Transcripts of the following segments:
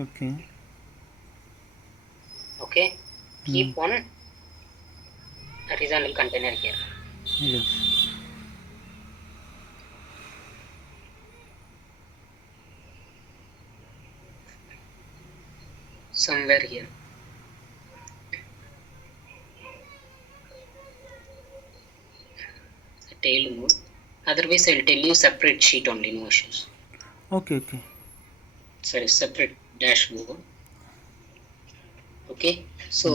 Okay. Okay, Hmm. keep one horizontal container here. Yes. Somewhere here. The tail mode. Otherwise, I'll tell you separate sheet only, no issues. Okay. Okay. Sorry, separate dashboard. Okay, Hmm. so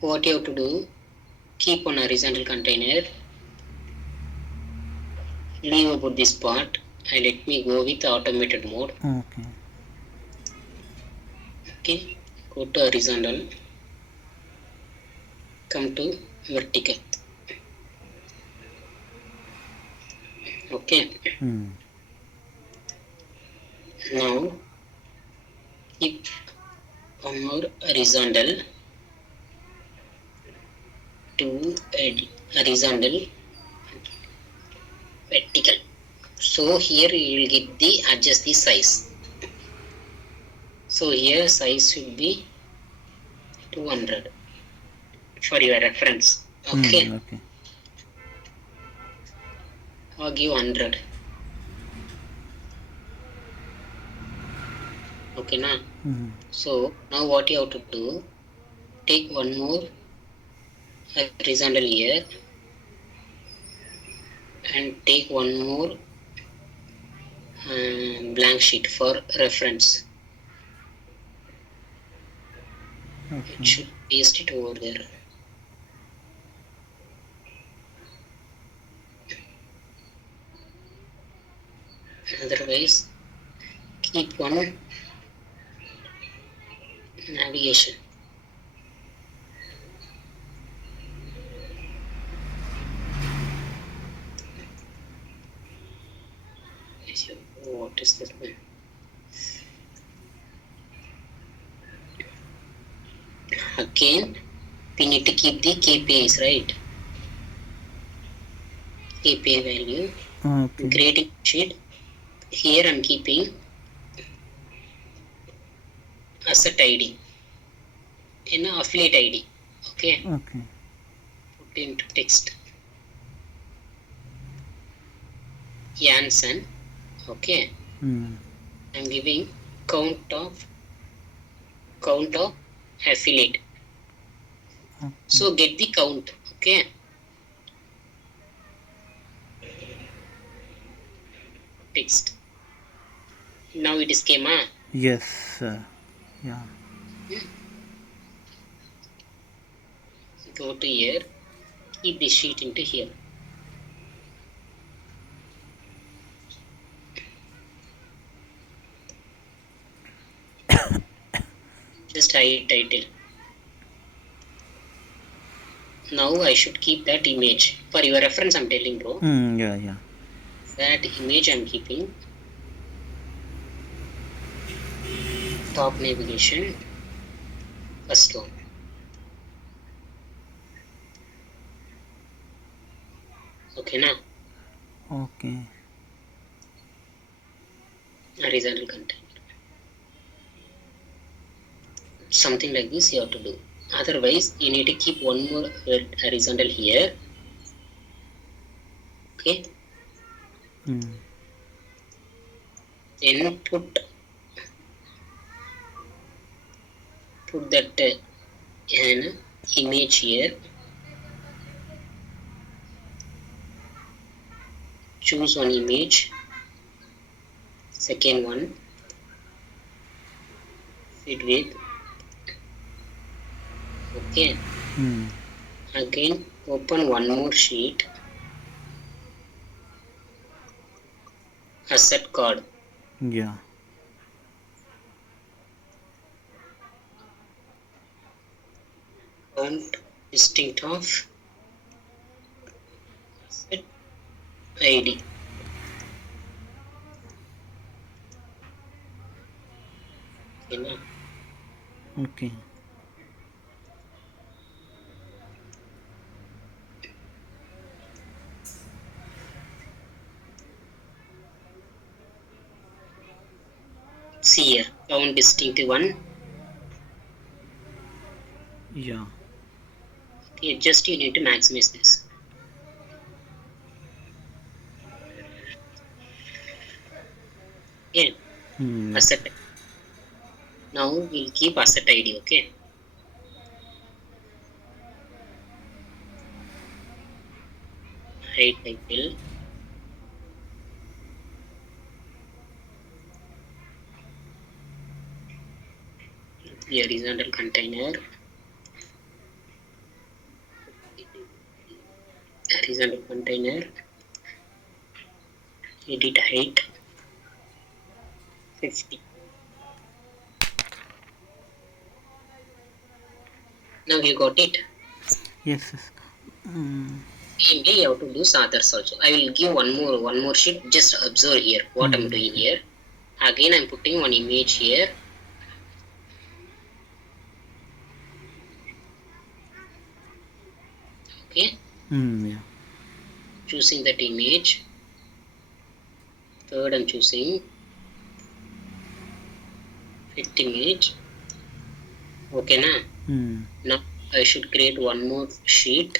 what you have to do, keep on horizontal container, leave about this part, and let me go with automated mode. Okay. Okay, go to horizontal, come to vertical. Okay, Hmm. now keep one more horizontal to horizontal vertical. So here you will get the adjust the size. So here size should be 200 for your reference. Hmm. Okay, Okay. I'll give 100. Okay, now. Hmm. So now what you have to do, take one more horizontal here and take one more blank sheet for reference. It Okay. should paste it over there. Otherwise, keep one navigation. What is this one? Again, we need to keep the KPIs, right? KPI value. Okay. Grading sheet. Here I'm keeping asset ID in affiliate ID. Okay, Okay. put into text. Janssen. Okay, Hmm. I'm giving count of count of affiliate. Okay. So get the count. Okay, text. Now it is schema. Yes. Yeah. Go to here. Keep the sheet into here. Just hide title. Now I should keep that image. For your reference, I'm telling bro. Hmm. Yeah. Yeah. That image I'm keeping. Top navigation. First one. Okay now. Okay. Horizontal content. Something like this you have to do. Otherwise, you need to keep one more horizontal here. Okay. Hmm. Then put that an image here. Choose one image. Second one. Fit with. Okay. Hmm. Again, open one more sheet. Asset card. Yeah. Count distinct of asset ID. Okay, now. Okay. See here. count distinct one. Yeah. Okay, just you need to maximize this. Okay, Yeah. asset. Now we'll keep asset ID. Okay. Hide title. The horizontal container. Horizontal container. Edit height 50. Now you got it. Yes. Yes. Same way you have to do others also. I will give one more sheet. Just observe here what I'm doing Okay. here. Again I'm putting one image here. Okay. Yeah. Choosing that image. Third I'm choosing fit image. Okay na. Now I should create one more sheet.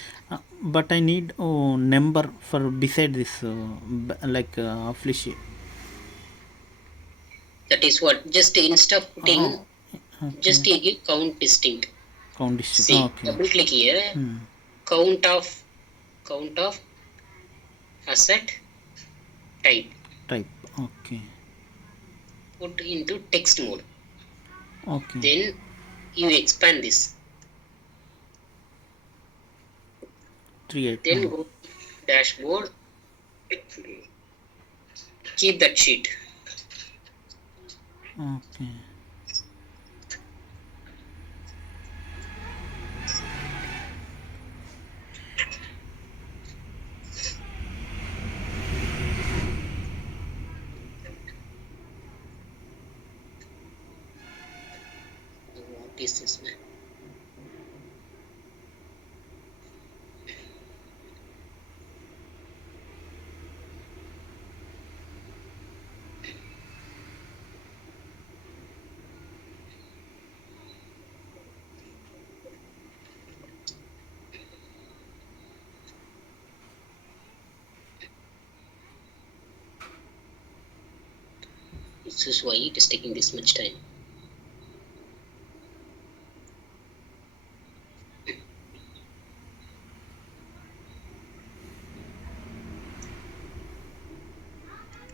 But I need number for beside this like flesh. That is what. Just instead of putting, Oh, okay. just you give count distinct. Condition. See, Okay. double click here. Count of asset type. Type. Okay. Put into text mode. Okay. Then you expand this. 38. Then go to dashboard. Keep that sheet. Okay. What is this, man? This is why it is taking this much time.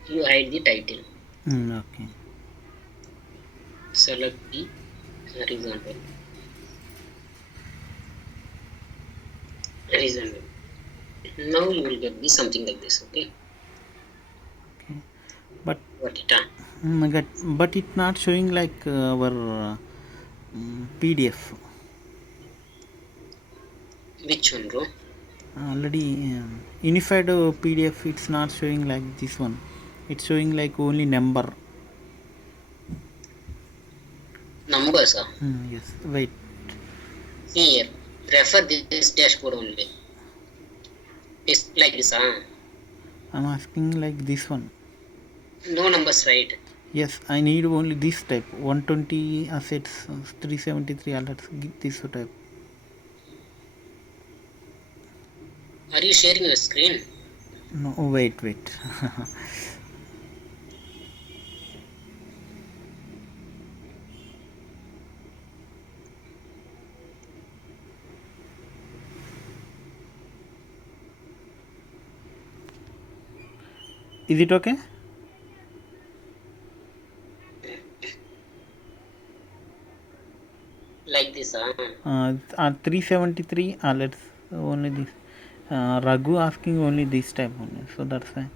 You hide the title. Okay. Select the horizontal. Horizontal. Now you will get this something like this. Okay. Okay. But Got it? my God, but it's not showing like our PDF. Which one, bro? Already unified PDF. It's not showing like this one. It's showing like only number. Numbers. Yes. Wait. See here. Refer this dashboard only. It's like this. I'm asking like this one. No numbers, right? Yes, I need only this type. 120 assets, 373 alerts. This type. Are you sharing your screen? No, wait, wait. Is it okay? Like this. 373 alerts. Only this. Raghu asking only this type only. So that's why.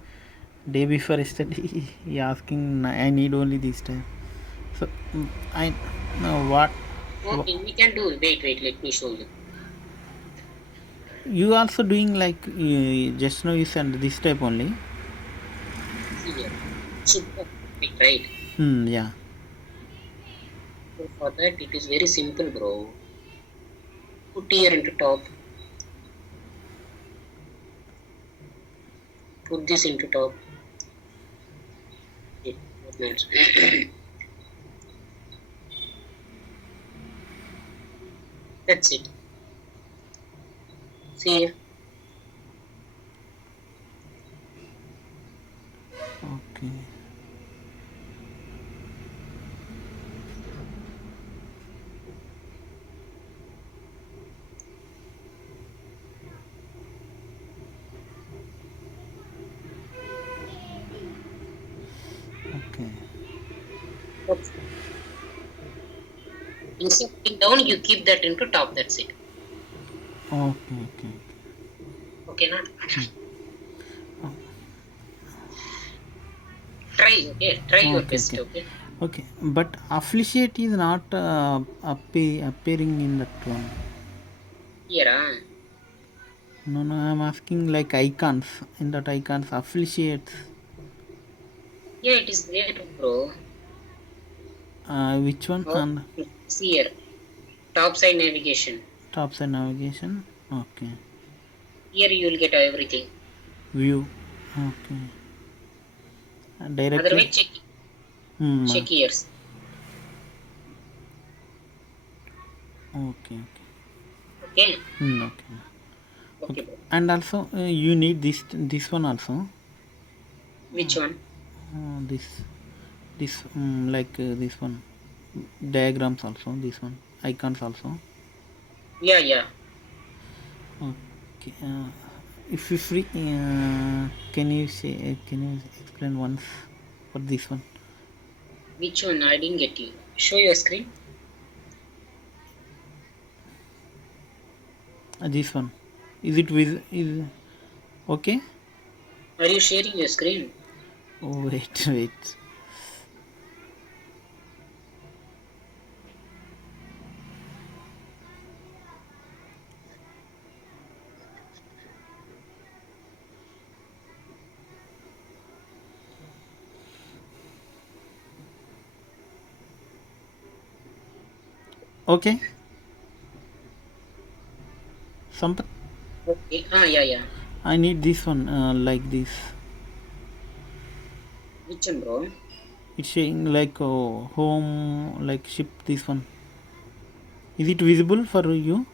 Day before yesterday, he asking I need only this type. So I know what. Okay, we can do. Wait. Let me show you. You also doing like just now you send this type only. See here. Should be right. Yeah. So for that, it is very simple, bro. Put here into top. Put this into top. That's it. See, Okay. Okay. that's, instead of putting down, you keep that into top. That's it. Okay. Okay. Okay, na? Oh, Try, okay? Try your okay. best, Okay. okay? Okay. But affiliate is not appearing in that one. Here, No, no. I'm asking like icons. In that icons affiliates. yeah, it is there, bro. Which one? Oh, And see here, top side navigation. top side navigation. Okay. Here you will get everything. View. Okay. Directly. Otherwise, check, Hmm. check here. Okay. Okay. Okay, Okay. okay, Okay. bro. And also you need this one also. Which one? This like this one diagrams also, this one icons also. Yeah, yeah. Okay. If you free, can you say, can you explain once for this one? Which one? I didn't get you. Show your screen. This one, is it with is okay? Are you sharing your screen? Oh, wait, wait. Okay, Sampath, Okay. Yeah, yeah. I need this one like this. Which one, bro? It's saying like home, like ship, this one. Is it visible for you?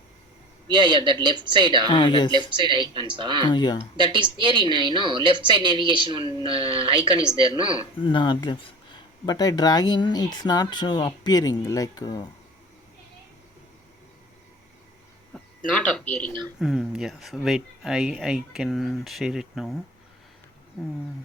Yeah, yeah. That left side, that Yes. left side icons, Yeah. that is there in, left side navigation one icon is there, no? Not left. But I drag in, it's not appearing like. Not appearing. Yes. Wait, I can share it now. Mm.